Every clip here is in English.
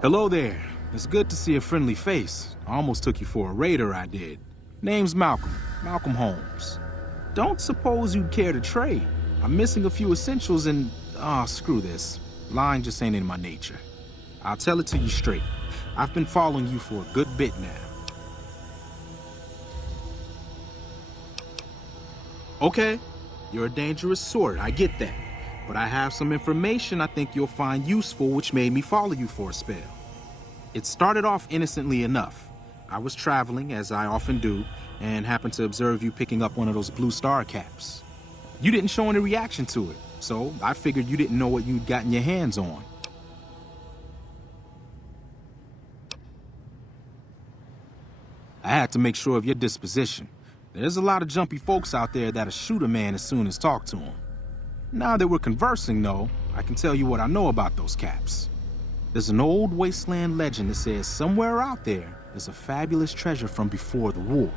Hello there. It's good to see a friendly face. I almost took you for a raider, I did. Name's Malcolm. Malcolm Holmes. Don't suppose you'd care to trade. I'm missing a few essentials and... screw this. Lying just ain't in my nature. I'll tell it to you straight. I've been following you for a good bit now. Okay, you're a dangerous sort, I get that. But I have some information I think you'll find useful which made me follow you for a spell. It started off innocently enough. I was traveling, as I often do, and happened to observe you picking up one of those blue star caps. You didn't show any reaction to it, so I figured you didn't know what you'd gotten your hands on. I had to make sure of your disposition. There's a lot of jumpy folks out there that'll shoot a man as soon as talk to him. Now that we're conversing, though, I can tell you what I know about those caps. There's an old wasteland legend that says somewhere out there is a fabulous treasure from before the war.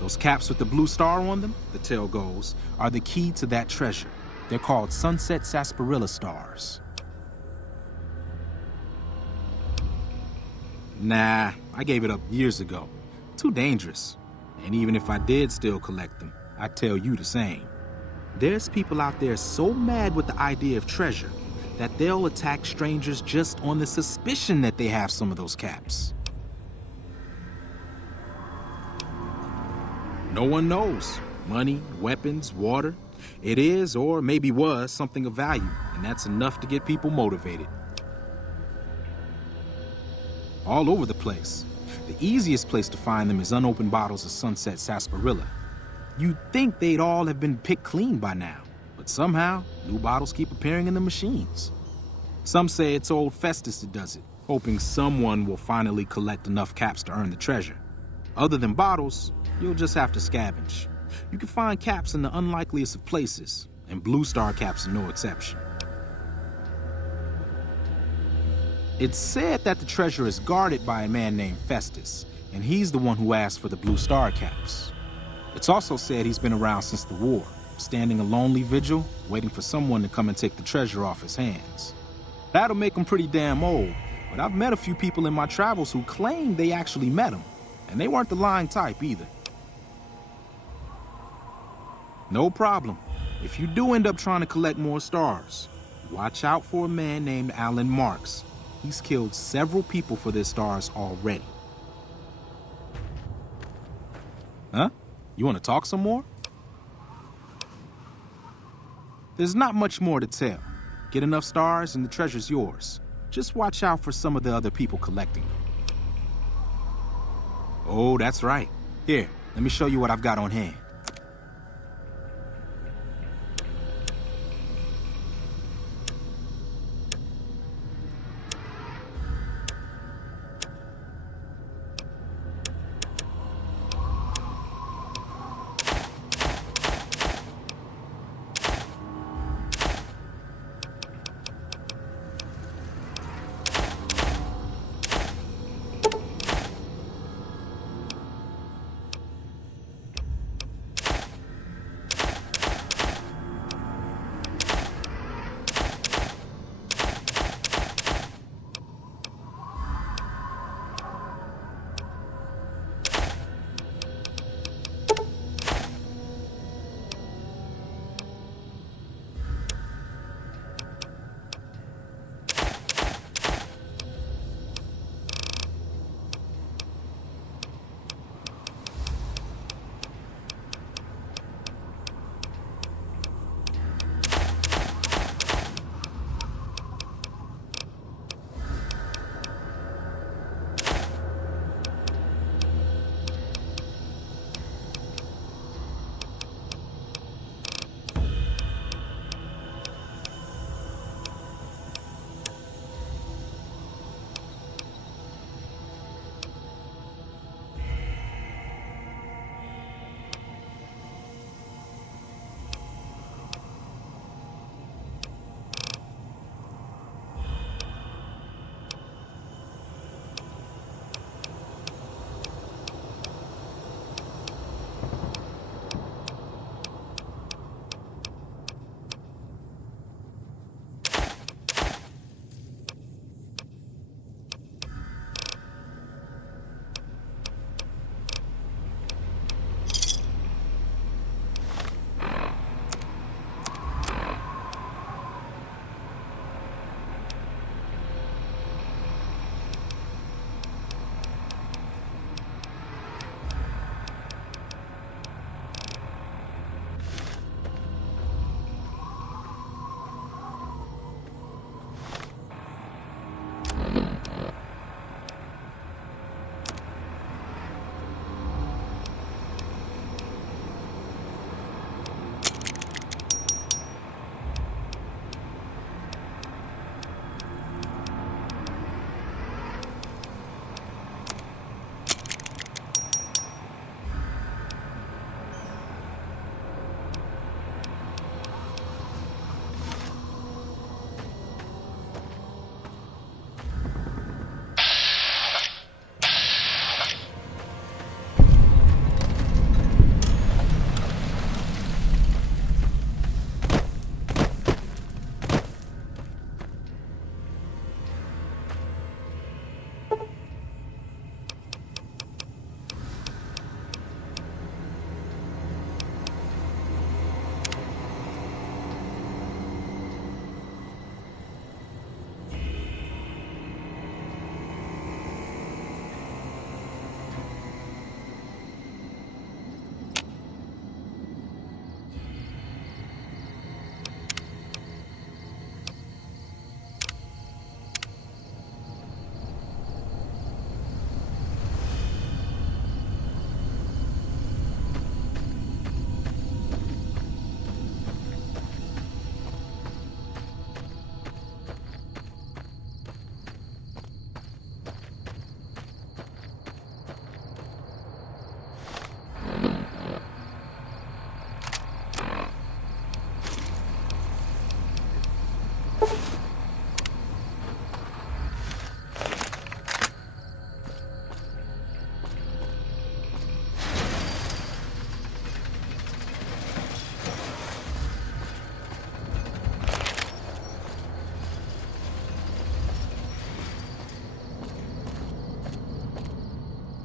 Those caps with the blue star on them, the tale goes, are the key to that treasure. They're called sunset sarsaparilla stars. Nah, I gave it up years ago. Too dangerous. And even if I did still collect them, I'd tell you the same. There's people out there so mad with the idea of treasure that they'll attack strangers just on the suspicion that they have some of those caps. No one knows. Money, weapons, water. It is, or maybe was, something of value, and that's enough to get people motivated. All over the place. The easiest place to find them is unopened bottles of sunset sarsaparilla. You'd think they'd all have been picked clean by now, but somehow, new bottles keep appearing in the machines. Some say it's old Festus that does it, hoping someone will finally collect enough caps to earn the treasure. Other than bottles, you'll just have to scavenge. You can find caps in the unlikeliest of places, and blue star caps are no exception. It's said that the treasure is guarded by a man named Festus, and he's the one who asked for the blue star caps. It's also said he's been around since the war, standing a lonely vigil, waiting for someone to come and take the treasure off his hands. That'll make him pretty damn old, but I've met a few people in my travels who claim they actually met him, and they weren't the lying type either. No problem. If you do end up trying to collect more stars, watch out for a man named Alan Marks. He's killed several people for their stars already. Huh? You want to talk some more? There's not much more to tell. Get enough stars and the treasure's yours. Just watch out for some of the other people collecting them. Oh, that's right. Here, let me show you what I've got on hand.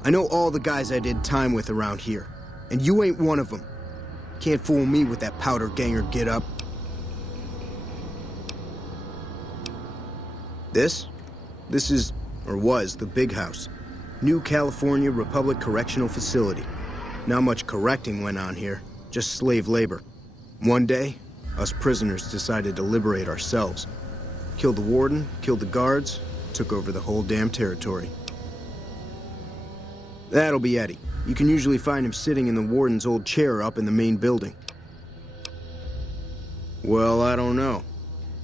I know all the guys I did time with around here, and you ain't one of them. Can't fool me with that powder ganger get-up. This is, or was, the big house. New California Republic Correctional Facility. Not much correcting went on here, just slave labor. One day, us prisoners decided to liberate ourselves. Killed the warden, killed the guards, took over the whole damn territory. That'll be Eddie. You can usually find him sitting in the warden's old chair up in the main building. Well, I don't know.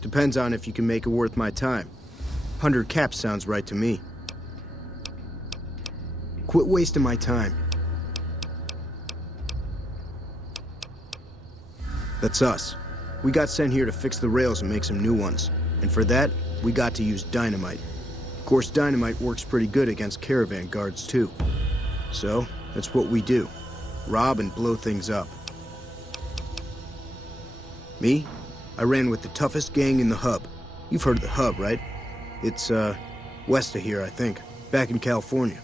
Depends on if you can make it worth my time. 100 caps sounds right to me. Quit wasting my time. That's us. We got sent here to fix the rails and make some new ones. And for that, we got to use dynamite. Of course, dynamite works pretty good against caravan guards, too. So, that's what we do. Rob and blow things up. Me? I ran with the toughest gang in the hub. You've heard of the hub, right? It's, west of here, I think. Back in California.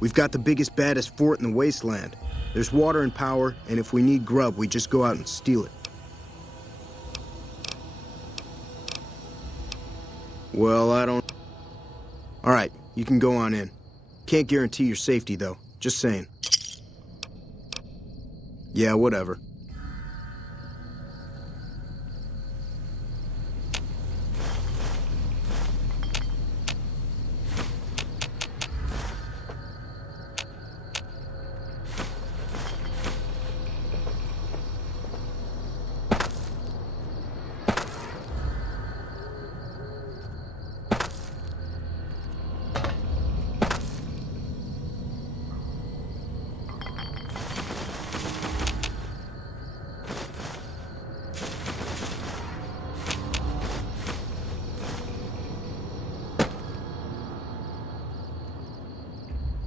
We've got the biggest, baddest fort in the wasteland. There's water and power, and if we need grub, we just go out and steal it. Well, I don't... All right, you can go on in. Can't guarantee your safety, though. Just saying. Yeah, whatever.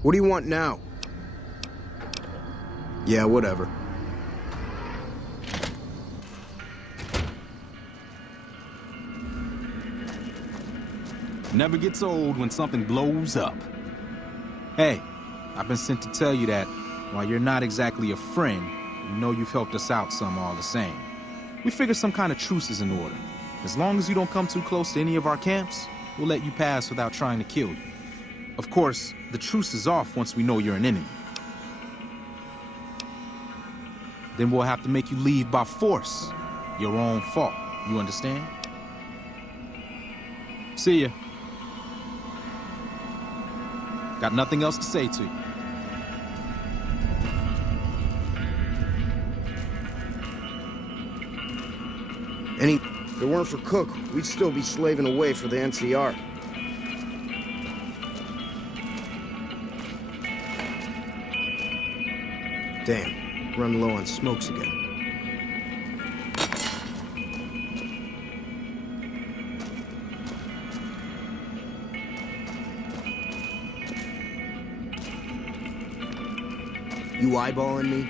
What do you want now? Yeah, whatever. Never gets old when something blows up. Hey, I've been sent to tell you that while you're not exactly a friend, you know you've helped us out some all the same. We figured some kind of truce is in order. As long as you don't come too close to any of our camps, we'll let you pass without trying to kill you. Of course, the truce is off once we know you're an enemy. Then we'll have to make you leave by force. Your own fault. You understand? See ya. Got nothing else to say to you. If it weren't for Cook, we'd still be slaving away for the NCR. Damn, run low on smokes again. You eyeballing me?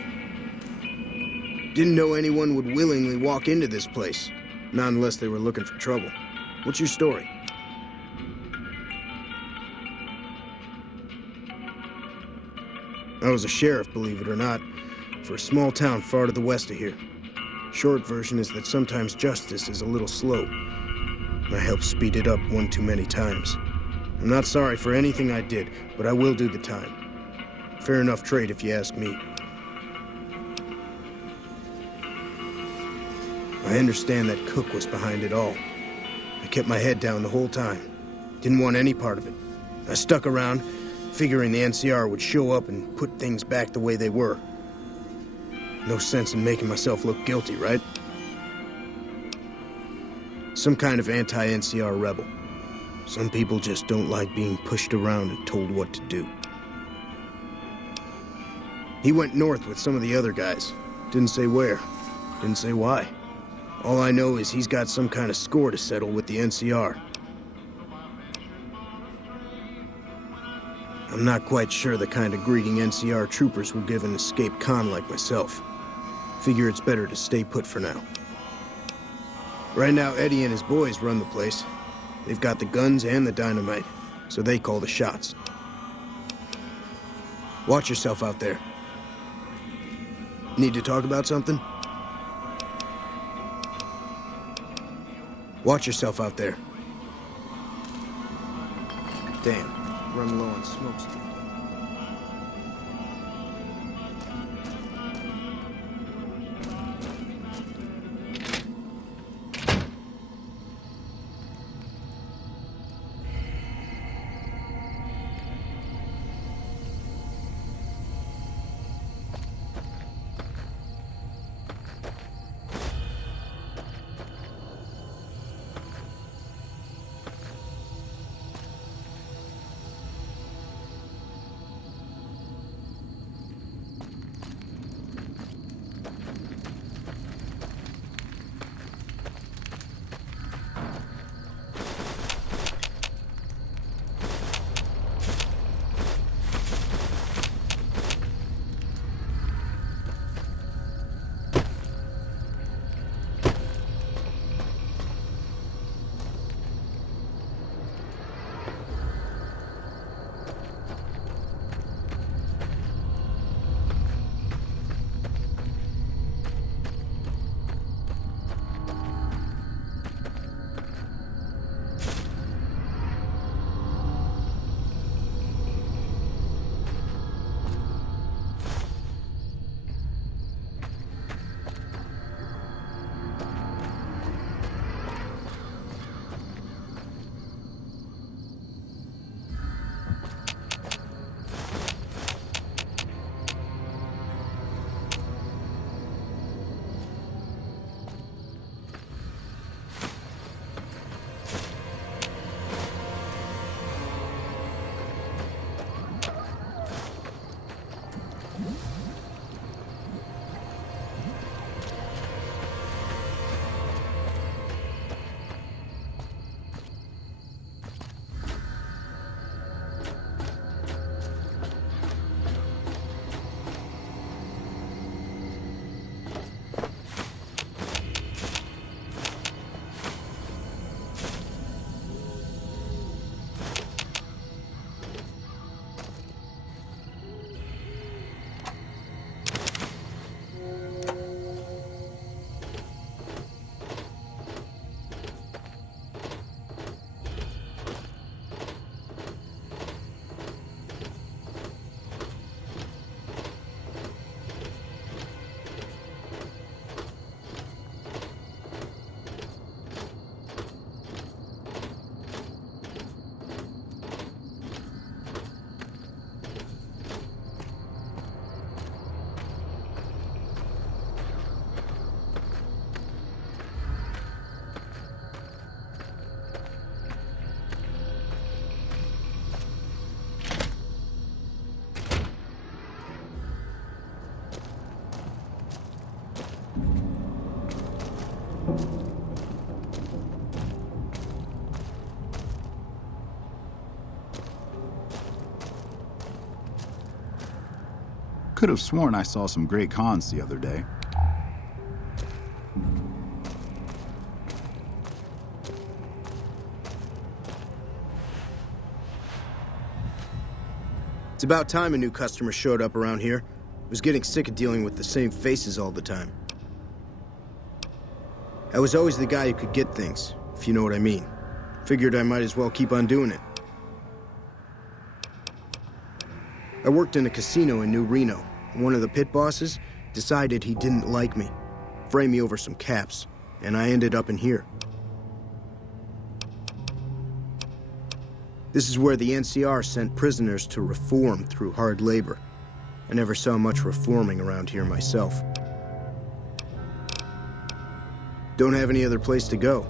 Didn't know anyone would willingly walk into this place. Not unless they were looking for trouble. What's your story? I was a sheriff, believe it or not, for a small town far to the west of here. Short version is that sometimes justice is a little slow. And I helped speed it up one too many times. I'm not sorry for anything I did, but I will do the time. Fair enough trade if you ask me. I understand that Cook was behind it all. I kept my head down the whole time. Didn't want any part of it. I stuck around, figuring the NCR would show up and put things back the way they were. No sense in making myself look guilty, right? Some kind of anti-NCR rebel. Some people just don't like being pushed around and told what to do. He went north with some of the other guys. Didn't say where. Didn't say why. All I know is he's got some kind of score to settle with the NCR. I'm not quite sure the kind of greeting NCR troopers will give an escaped con like myself. Figure it's better to stay put for now. Right now, Eddie and his boys run the place. They've got the guns and the dynamite. so they call the shots. Watch yourself out there. Need to talk about something? Watch yourself out there. Damn, run low on smokes. Could have sworn I saw some gray cons the other day. It's about time a new customer showed up around here. I was getting sick of dealing with the same faces all the time. I was always the guy who could get things, if you know what I mean. Figured I might as well keep on doing it. I worked in a casino in New Reno. One of the pit bosses decided he didn't like me, framed me over some caps, and I ended up in here. This is where the NCR sent prisoners to reform through hard labor. I never saw much reforming around here myself. Don't have any other place to go.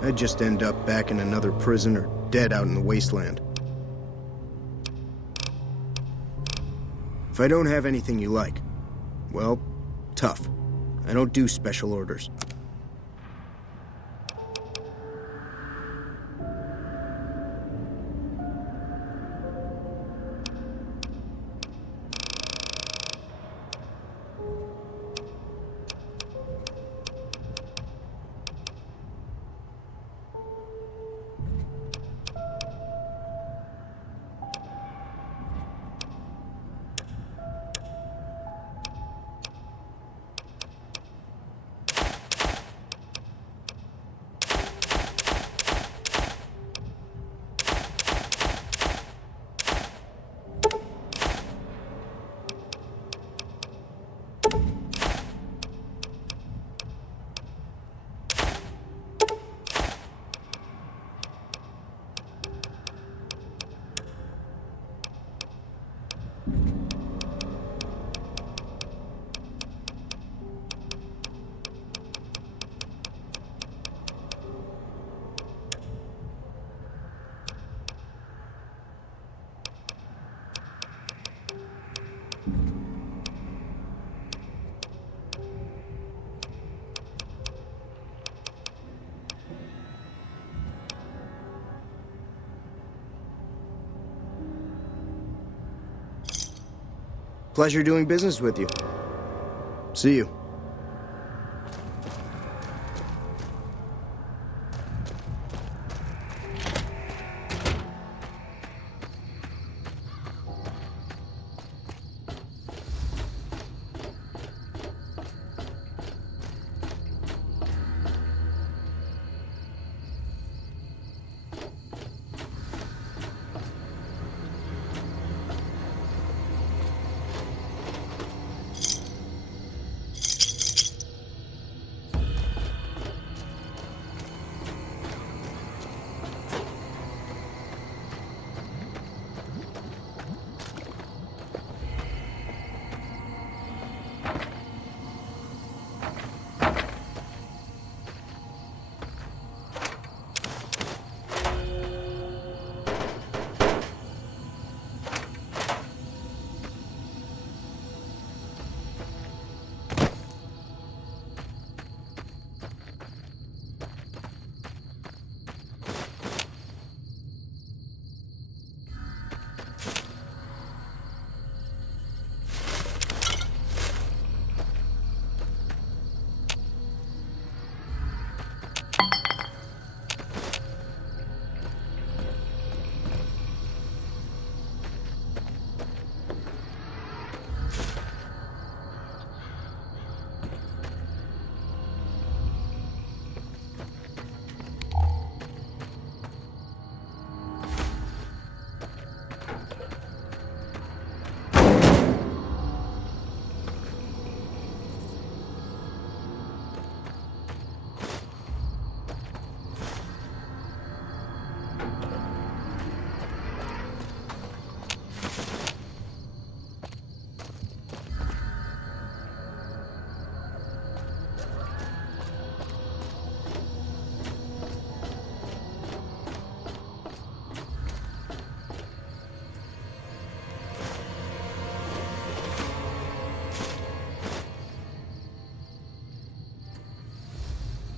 I'd just end up back in another prison or dead out in the wasteland. If I don't have anything you like, well, tough. I don't do special orders. Pleasure doing business with you. See you.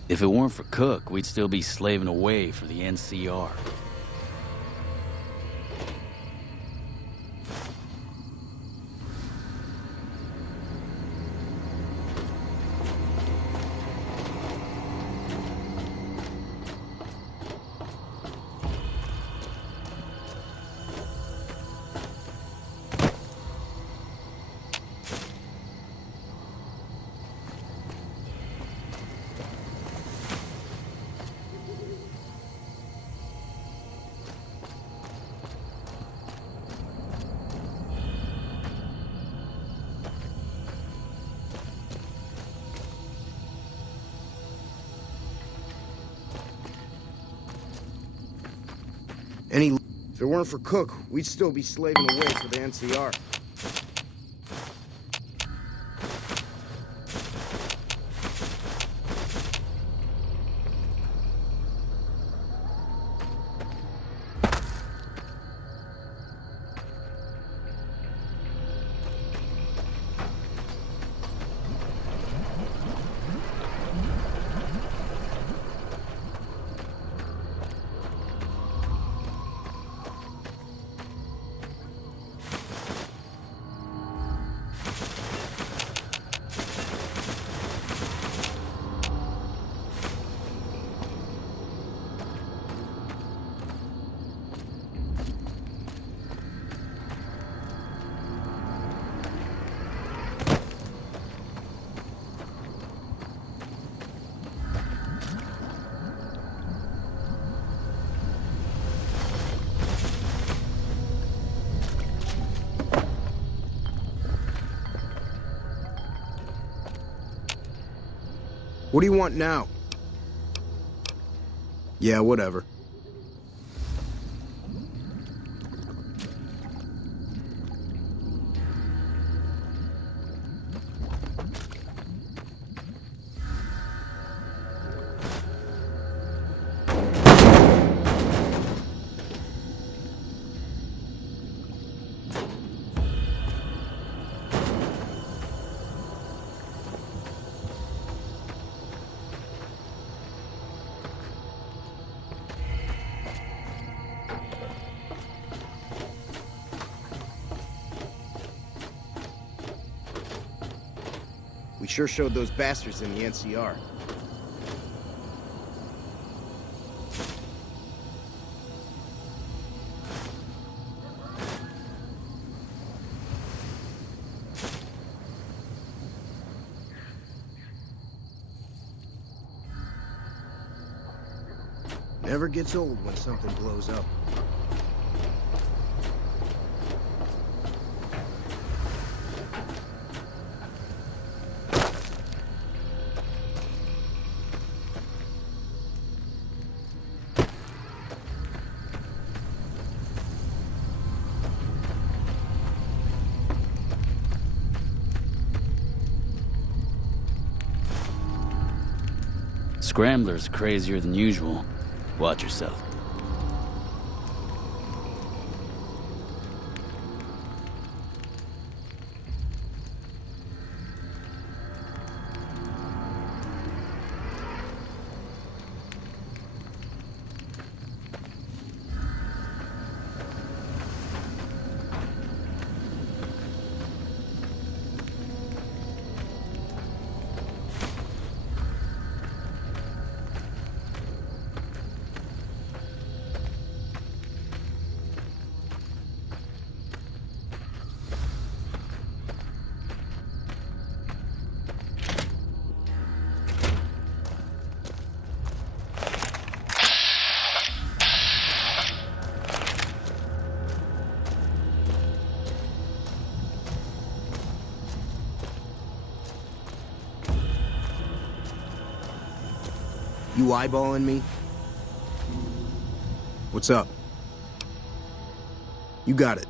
If it weren't for Cook, we'd still be slaving away for the NCR. If it weren't for Cook, we'd still be slaving away for the NCR. What do you want now? Yeah, whatever. We sure showed those bastards in the NCR. Never gets old when something blows up. Scrambler's crazier than usual. Watch yourself. You eyeballing me? What's up? You got it.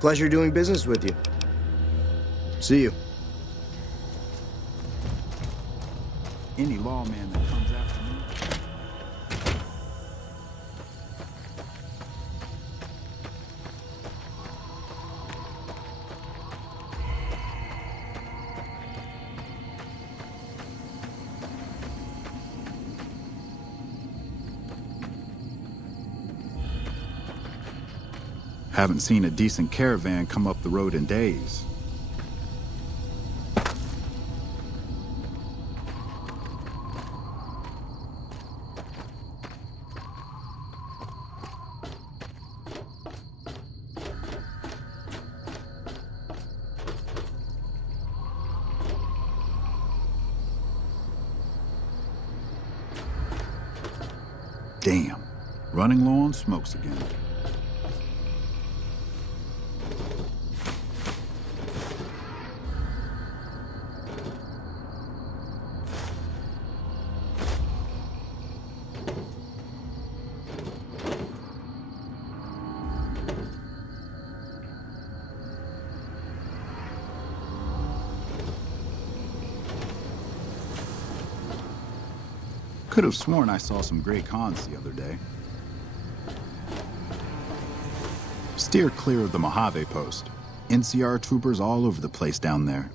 Pleasure doing business with you. See you. Any lawman that comes after me. Haven't seen a decent caravan come up the road in days. Damn, running low on smokes again. Could have sworn I saw some gray cons the other day. Steer clear of the Mojave post. NCR troopers all over the place down there.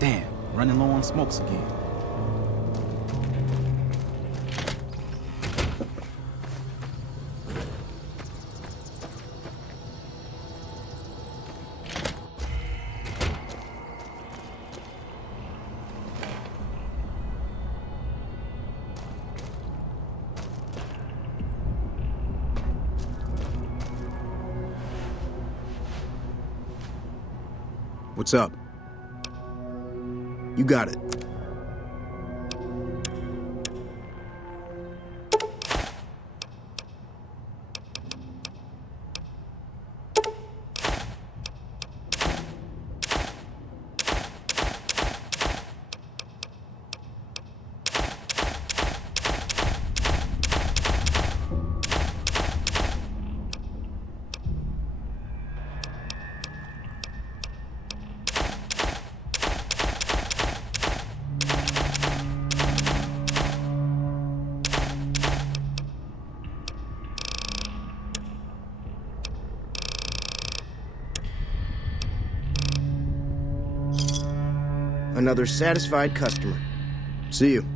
Damn, running low on smokes again. What's up? You got it. Another satisfied customer. See you.